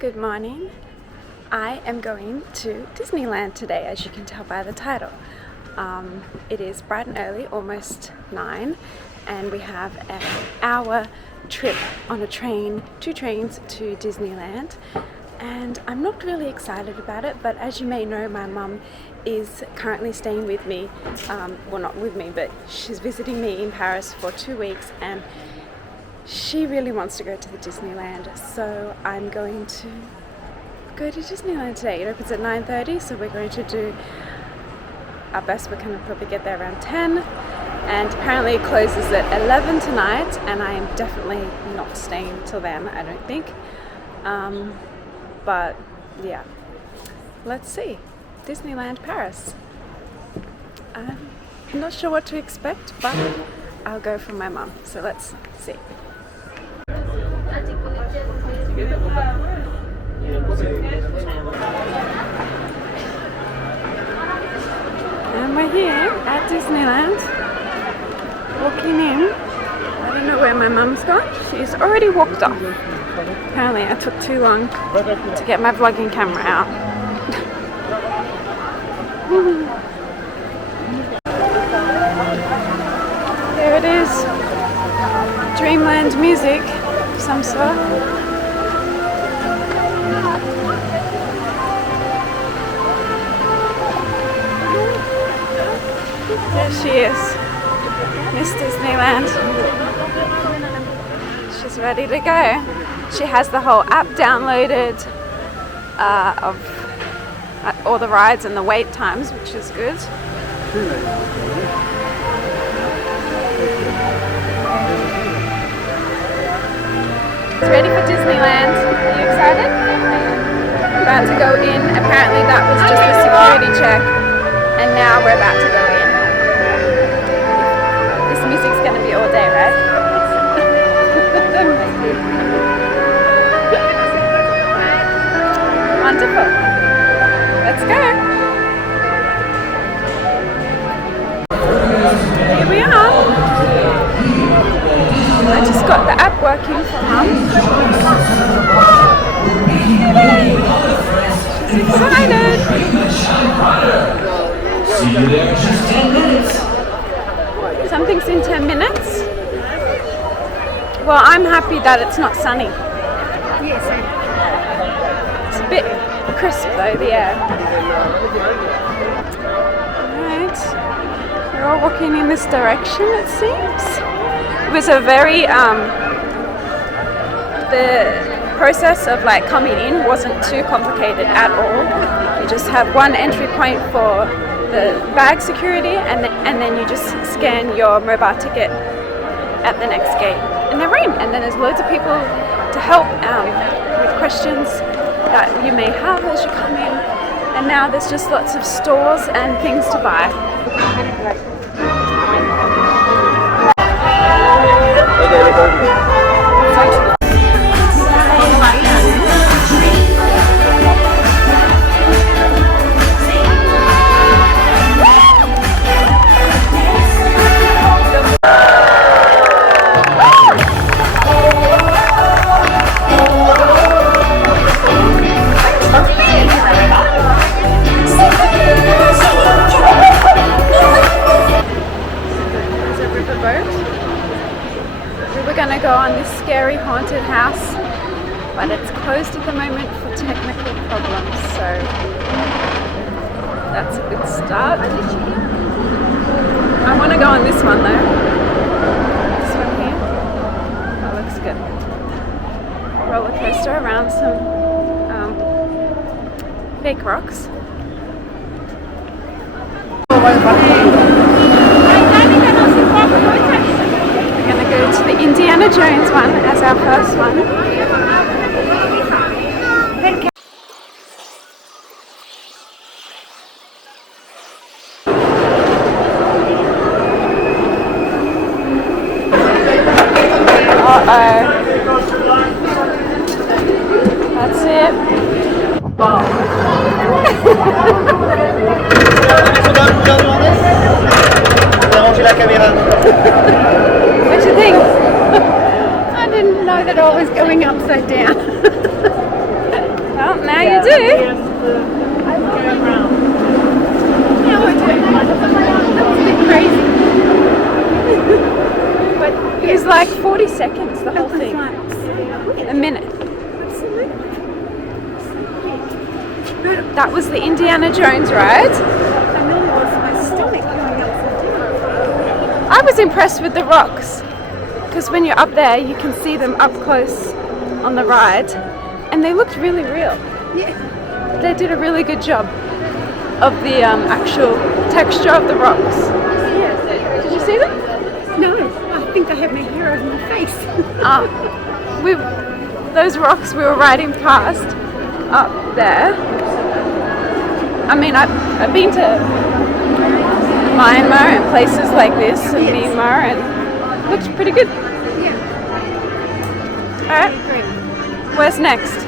Good morning. I am going to Disneyland today, as you can tell by the title. It is bright and early, almost 9, and we have an hour trip on a train, 2 trains to Disneyland. And I'm not really excited about it, but as you may know, my mum is currently staying with me, well, not with me, but she's visiting me in Paris for 2 weeks, and she really wants to go to the Disneyland, so I'm going to go to Disneyland today. It opens at 9:30, so we're going to do our best. We're going to probably get there around 10, and apparently it closes at 11 tonight, and I am definitely not staying till then, I don't think. But yeah, let's see. Disneyland Paris. I'm not sure what to expect, but I'll go for my mum, so let's see. And we're here at Disneyland, walking in. I don't know where my mum's gone. She's already walked off. Apparently I took too long to get my vlogging camera out. There it is. Dreamland music of some sort. There she is, Miss Disneyland. She's ready to go. She has the whole app downloaded of all the rides and the wait times, which is good. It's ready for Disneyland. Are you excited? About to go in. Apparently that was just a security check, and now we're about to go in. This music's going to be all day, right? Wonderful. Let's go. Here we are. I just got the app working for Mum. She's excited. See you there in just 10 minutes. Something's in 10 minutes. Well, I'm happy that it's not sunny. Yes. It's a bit crisp though, the air. Alright. We're all walking in this direction, it seems. It was a very, the process of like coming in wasn't too complicated at all. You just have one entry point for the bag security, and then you just scan your mobile ticket at the next gate, and they're in. And then there's loads of people to help with questions that you may have as you come in. And now there's just lots of stores and things to buy. Go on this scary haunted house, but it's closed at the moment for technical problems, so that's a good start. I want to go on this one though. This one here. That looks good. Roller coaster around some fake rocks. Go to the Indiana Jones one as our first one. Uh-oh. That's it. What do you think? I didn't know that I was going upside down. Well, now you do. No, I don't. That was a bit crazy. But It was like 40 seconds, the whole thing. A minute. That was the Indiana Jones ride. I nearly lost my stomach going upside I was impressed with the rocks because when you're up there you can see them up close on the ride and they looked really real. down. Yeah. They did a really good job of the actual texture of the rocks. Did you see them? No, I think I have my hair over my face. Those rocks we were riding past up there. I mean, I've been to Myanmar and places like this and Myanmar and it looked pretty good. Yeah, Alright, I agree. where's next?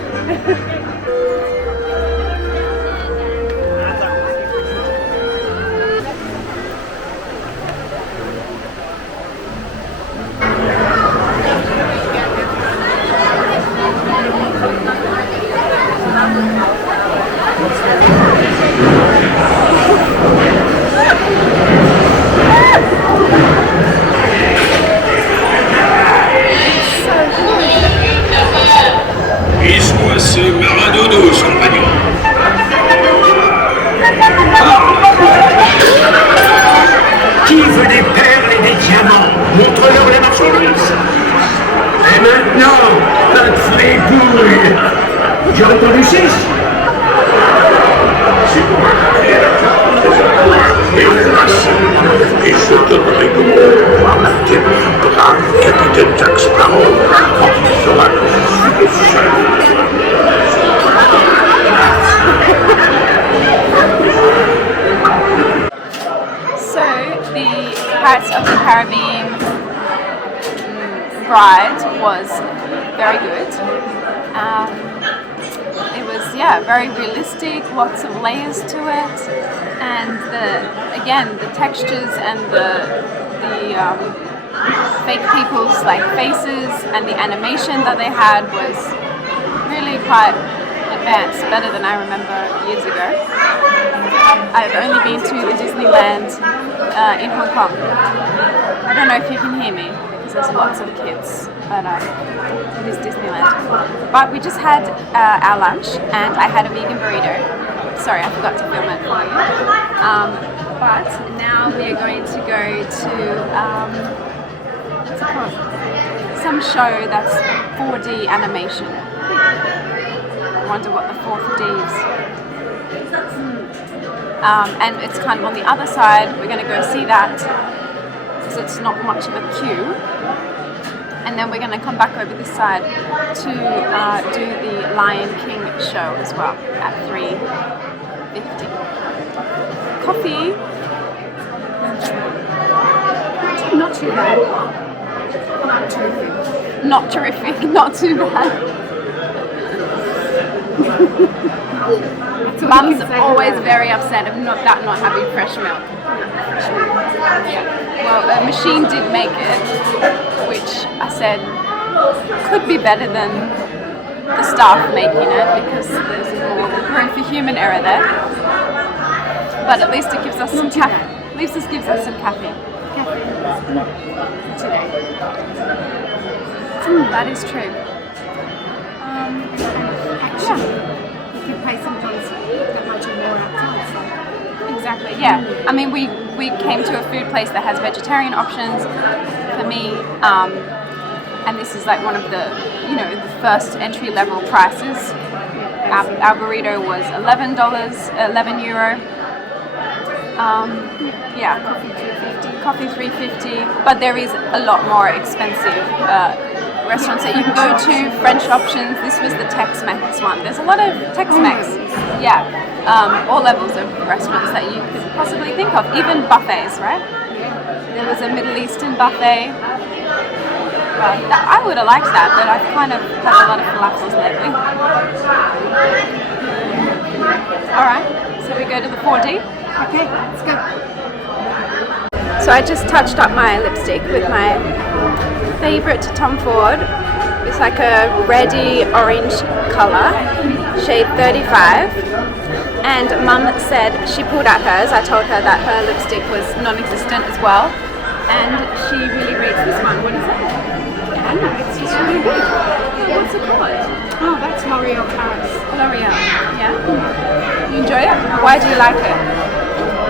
Mise-moi ce maradonos, compagnon. Qui veut des perles et des diamants? Montre-leur les marchandises. Et maintenant, faites les bouilles. J'ai entendu 6. Et voici, et je donnerai de mon à ma tête du brave capitaine Jack Sparrow quand il sera que je suis le seul. So the Pirates of the Caribbean ride was very good. It was very realistic, lots of layers to it, and the textures and the fake people's like faces and the animation that they had was really quite advanced, better than I remember years ago. I've only been to the Disneyland in Hong Kong. I don't know if you can hear me because there's lots of kids, but it is Disneyland. But we just had our lunch and I had a vegan burrito. Sorry, I forgot to film it for you. But now we are going to go to what's it called? Some show that's 4D animation. I wonder what the fourth D is. And it's kind of on the other side. We're going to go see that because it's not much of a queue. And then we're going to come back over this side to do the Lion King show as well at 3:50. Coffee. Not too bad. Not terrific. Not terrific, not too bad. Mum's always very upset of not having fresh milk. Well, the machine did make it, which I said could be better than the staff making it because there's more room for human error there. But at least it gives us some caffeine. At least this gives us some caffeine. Today. That is true. You can pay sometimes that much or more outside. So. Exactly, yeah. I mean, we came to a food place that has vegetarian options for me, and this is like one of the, the first entry level prices. Our burrito was $11, €11. Coffee $3.50, but there is a lot more expensive restaurants that you can go to, French options. This was the Tex-Mex one. There's a lot of Tex-Mex, all levels of restaurants that you could possibly think of, even buffets, right? There was a Middle Eastern buffet. I would have liked that, but I've kind of had a lot of falafels lately. Alright, so we go to the 4D. Okay, let's go. So I just touched up my lipstick with my favourite Tom Ford. It's like a reddy orange colour. shade 35, and Mum said she pulled out hers. I told her that her lipstick was non-existent as well, and she really rates this one. What is it? I don't know, it's just really good. Oh, what's it called? Oh, that's L'Oreal Paris. L'Oreal. Yeah. You enjoy it? Why do you like it?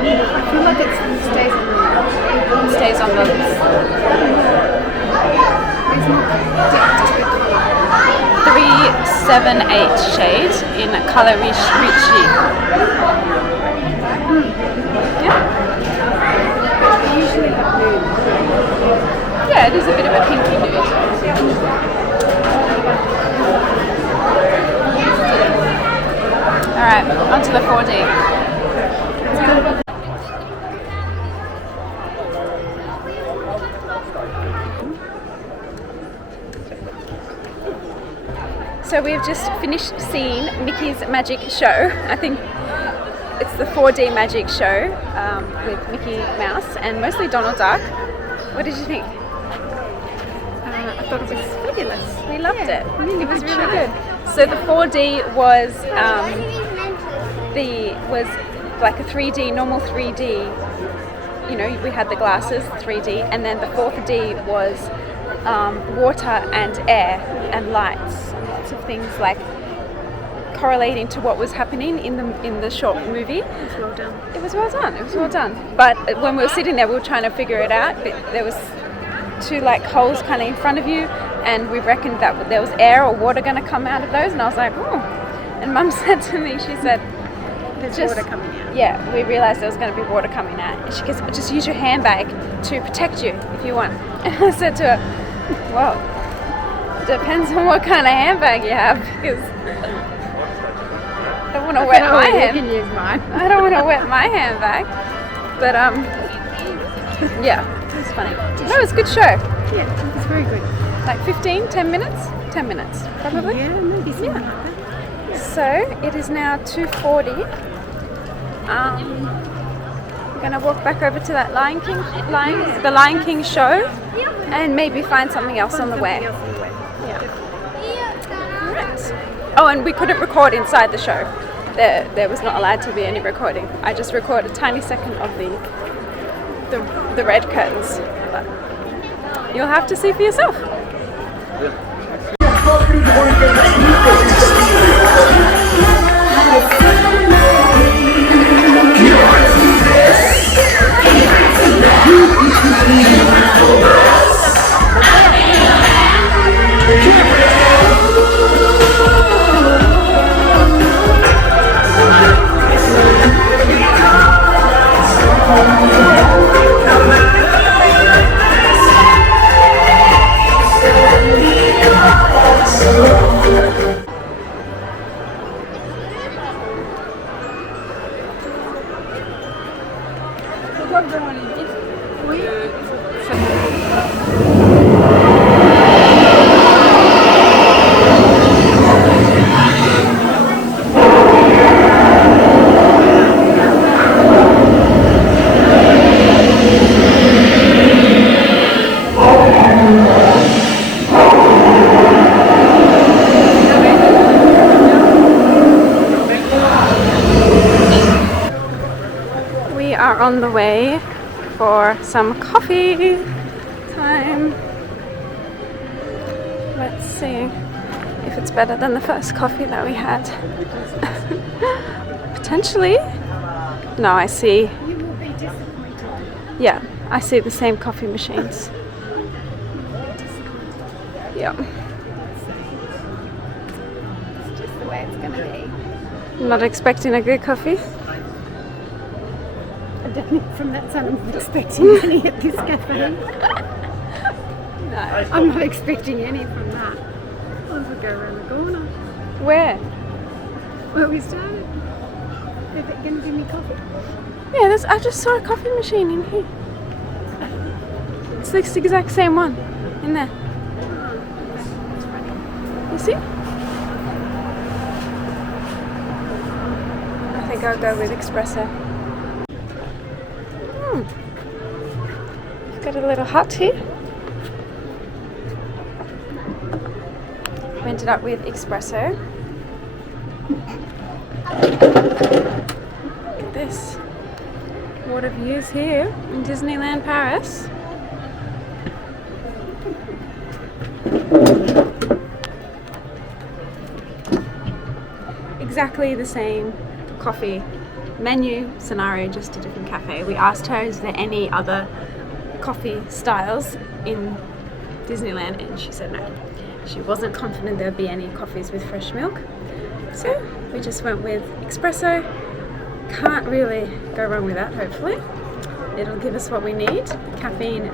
I feel like it stays on the lips. It stays on the lips. It's more depth to the colour. 378 shade in Color Richie. Yeah. I usually have nude. Yeah, it is a bit of a pinky nude. Alright, onto the 4D. So we've just finished seeing Mickey's Magic Show. I think it's the 4D Magic Show with Mickey Mouse and mostly Donald Duck. What did you think? I thought it was fabulous. We loved it. Really It was good really show. good. So the 4D was like a 3D, normal 3D. You know, we had the glasses, 3D, and then the 4th D was water and air and lights, and lots of things like correlating to what was happening in the short movie. It was well done. It was well done. It was well done. But when we were sitting there, we were trying to figure it out. But there was two like holes kind of in front of you, and we reckoned that there was air or water going to come out of those. And I was like, oh. And Mum said to me, she said, There's just water coming out. yeah, we realised there was going to be water coming out. And she goes, just use your handbag to protect you if you want. And I said to her, well, depends on what kind of handbag you have, because I don't want to wet my You hand. can use mine. I don't want to wet my handbag. But yeah, it was funny. No, it was a good show. Yeah, it was very good. Like 10 minutes? 10 minutes, probably. Yeah, maybe something like that. So it is now 2:40. We're gonna walk back over to that the Lion King show, and maybe find something else on the way. Right. Oh, and we couldn't record inside the show. There was not allowed to be any recording. I just recorded a tiny second of the red curtains, but you'll have to see for yourself. We are on the way for some coffee time. Let's see if it's better than the first coffee that we had. Potentially. No, I see. You will be disappointed. Yeah, I see the same coffee machines. Yeah. It's just the way it's going to be. Not expecting a good coffee. I don't think from that side I'm not expecting any at this cafe. No. I'm not expecting any from that. Once we go around the corner. Where? Where we started. Are they going to give me coffee? Yeah, I just saw a coffee machine in here. It's the exact same one in there. You see? I think I'll go with espresso. We've got a little hut here. We ended up with espresso. Look at this. Water views here in Disneyland Paris. Exactly the same coffee menu scenario, just a different cafe. We asked her, is there any other coffee styles in Disneyland, and she said no. She wasn't confident there'd be any coffees with fresh milk, so we just went with espresso. Can't really go wrong with that, hopefully. It'll give us what we need, caffeine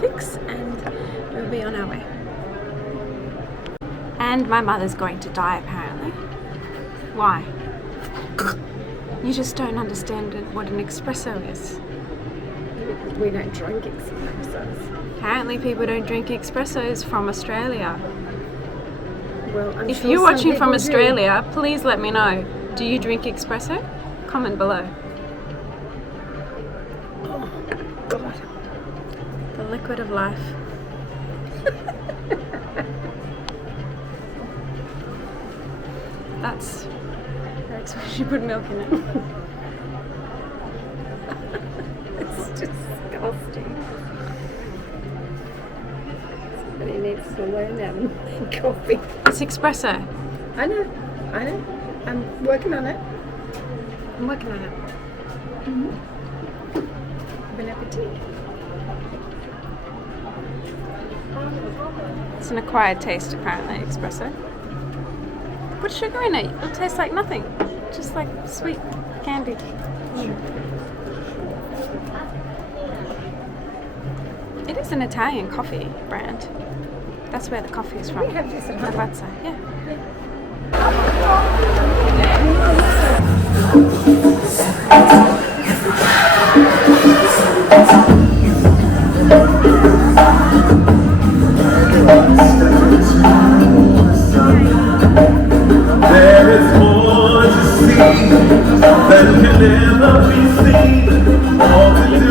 fix, and we'll be on our way. And my mother's going to die apparently. Why? You just don't understand what an espresso is. We don't drink espressos. Apparently people don't drink espressos from Australia. Well, I'm If sure you're some watching from people Australia, please let me know. Do you drink espresso? Comment below. Oh, God. The liquid of life. That's why she put milk in it. It's disgusting. Somebody needs to learn how to make coffee. It's espresso. I know. I'm working on it. I'm working on it. Bon appetit. It's an acquired taste apparently, espresso. Put sugar in it. It'll taste like nothing. Just like sweet candy. It is an Italian coffee brand. That's where the coffee is from. We have this at home. Lavazza, yeah. There is more to see than can ever be seen, more to do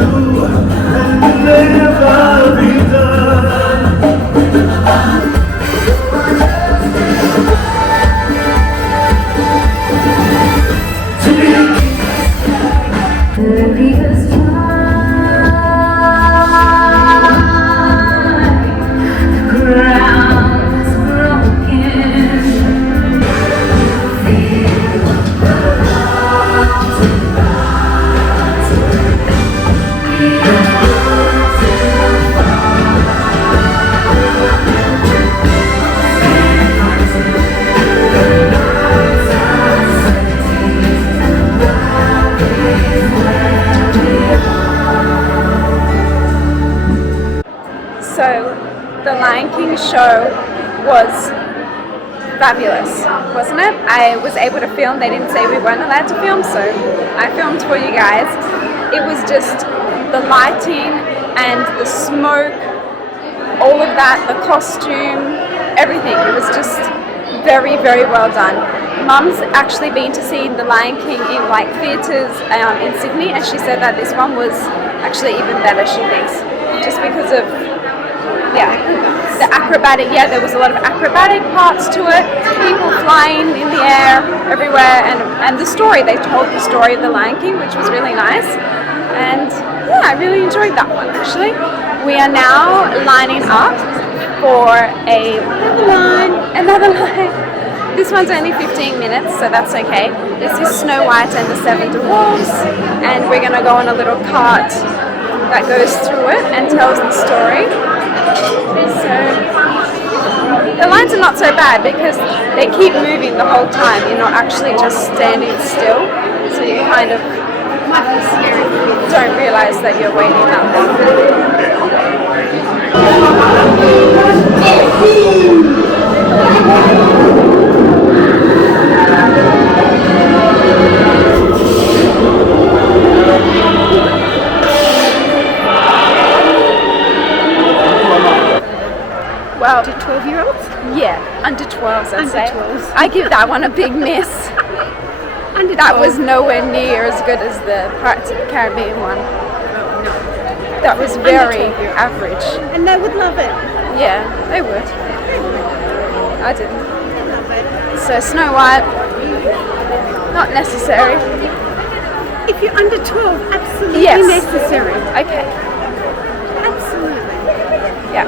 than can ever be done. So, the Lion King show was fabulous, wasn't it? I was able to film. They didn't say we weren't allowed to film, so I filmed for you guys. It was just the lighting and the smoke, all of that, the costume, everything. It was just very, very well done. Mum's actually been to see The Lion King in like theatres in Sydney, and she said that this one was actually even better, she thinks, just because of the acrobatic, there was a lot of acrobatic parts to it, people flying in the air everywhere, and the story, they told the story of The Lion King, which was really nice, and I really enjoyed that one actually. We are now lining up for another line. This one's only 15 minutes, so that's okay. This is Snow White and the Seven Dwarfs, and we're gonna go on a little cart that goes through it and tells the story. So the lines are not so bad because they keep moving the whole time. You're not actually just standing still, so you kind of don't realize that you're waiting that Well, To 12-year-olds? yeah, under 12s, I'd Under say. 12s. I give that one a big miss. Under That 12. was nowhere near as good as the Pirates of the Caribbean one. Oh, no. That was very 12-year-olds. average. And they would love it. Yeah, they would. I didn't. They love it. So Snow White, Not necessary. If you're under 12, absolutely Yes. necessary. Okay. Absolutely. Yeah.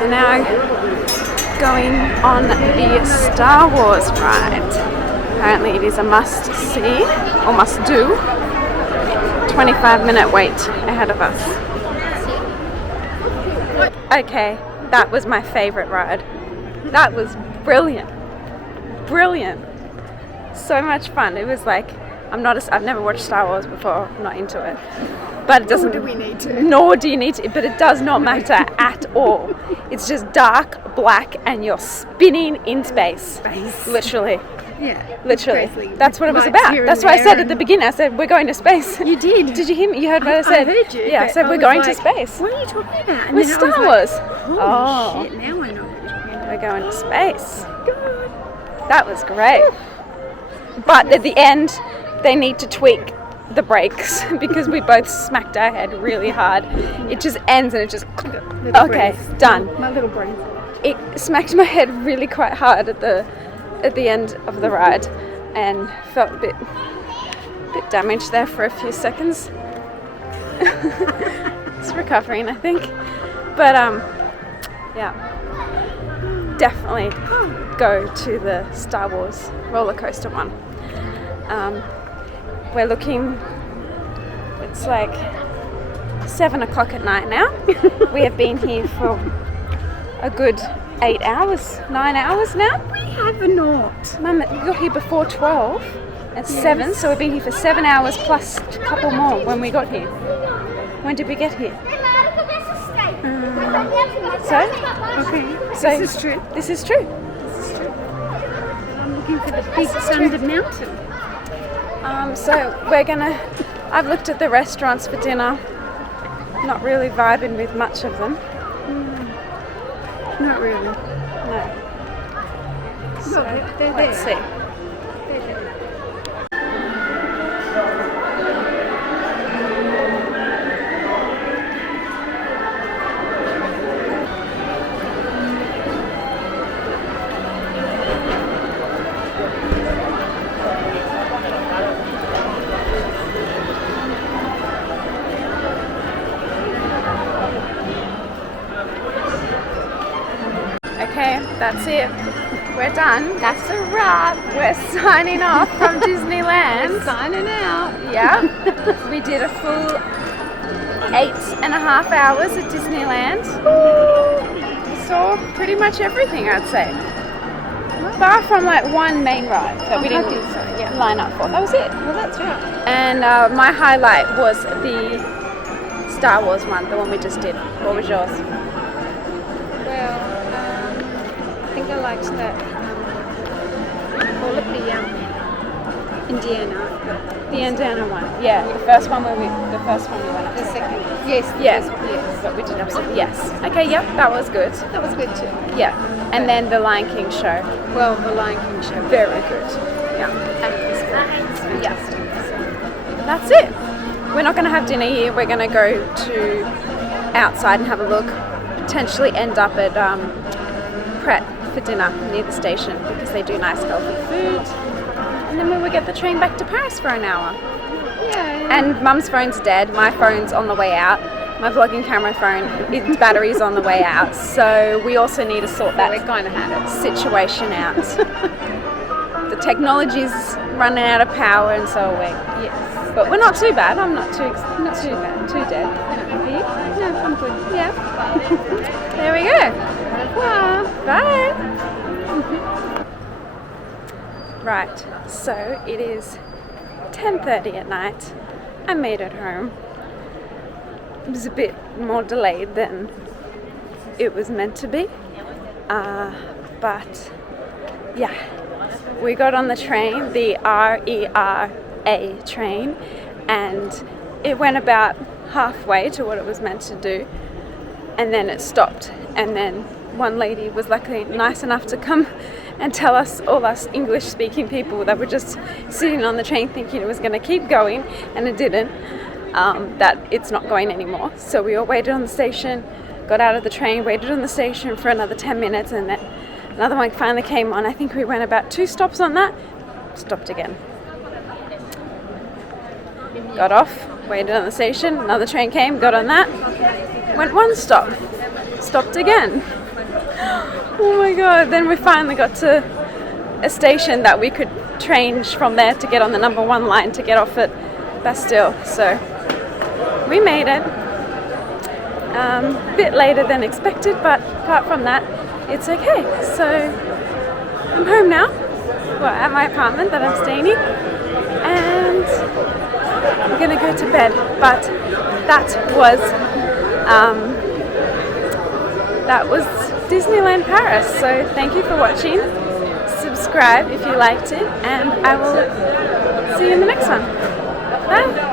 We're now going on the Star Wars ride. Apparently it is a must see or must do. 25-minute wait ahead of us. Okay, that was my favorite ride. That was brilliant. Brilliant. So much fun. It was like, I've never watched Star Wars before. I'm not into it. But it doesn't. Nor do we need to. Nor do you need to. But it does not matter at all. It's just dark, black, and you're spinning in space. Literally. Yeah. Literally. Basically, That's what it was lights about. here and That's what I there said at and- the beginning. I said, we're going to space. You did. Did you hear me? You heard what I said? I heard you. Yeah, I but said we're was going to like, space. What are you talking about? And With then I was Star like, Wars. Holy shit, now I know what you're talking about. We're going to space. That was great. But at the end, they need to tweak the brakes because we both smacked our head really hard. It just ends and it just... Little Okay, breeze. done. My little brain. It smacked my head really quite hard at the end of the ride and felt a bit damaged there for a few seconds. It's recovering, I think. But yeah, definitely go to the Star Wars roller coaster one. We're looking, it's like 7 o'clock at night now. We have been here for a good 8 hours, 9 hours now. We have not. Mum, we got here before 12 at 7, so we've been here for 7 hours plus a couple more when we got here. When did we get here? Okay. So This is true. This is true. I'm looking for the big thunder mountain. So I've looked at the restaurants for dinner. Not really vibing with much of them. Not really. No. So, they're Let's there. see. They're there. Okay, that's it. We're done. That's a wrap. We're signing off from Disneyland. Signing out. Yeah. We did a full 8.5 hours at Disneyland. We saw pretty much everything, I'd say. Bar from like one main ride that we didn't line up for. That was it. Well, that's right. And my highlight was the Star Wars one, the one we just did. What was yours? Well, I think I liked that. Call it the Indiana. The Indiana one. Yeah, the first one we went up. The second. Yes. Yes. Yes. But we did absolutely yes. Okay, yep, that was good. That was good too. Yeah. And then the Lion King show. Well, the Lion King show. Very good. Yeah. And it was fantastic. That's it. We're not going to have dinner here. We're going to go to outside and have a look. Potentially end up at Pret for dinner near the station because they do nice healthy food. And then we will get the train back to Paris for an hour. Yeah. And Mum's phone's dead. My phone's on the way out. My vlogging camera phone, its battery's on the way out. So we also need to sort that situation out. The technology's running out of power, and so are we. Yes. But we're not too bad. I'm not too bad. Too dead. Are you? No, I'm good. Yeah. There we go. Well, Bye. Right. So it is 10:30 at night. I made it home. It was a bit more delayed than it was meant to be. But yeah, we got on the train, the RERA train, and it went about halfway to what it was meant to do, and then it stopped. And then one lady was luckily nice enough to come and tell us, all us English speaking people that were just sitting on the train thinking it was going to keep going, and it didn't, that it's not going anymore. So we all waited on the station, got out of the train, waited on the station for another 10 minutes, and then Another one finally came on. I think we went about 2 stops on that. Stopped again. Got off, waited on the station, another train came, got on that, went 1 stop, stopped again. Oh my god, then we finally got to a station that we could change from there to get on the number 1 line to get off at Bastille. So we made it. A bit later than expected, but apart from that, it's okay. So I'm home now, well, at my apartment that I'm staying in, and I'm gonna go to bed. But that was Disneyland Paris. So thank you for watching. Subscribe if you liked it, and I will see you in the next one. Bye.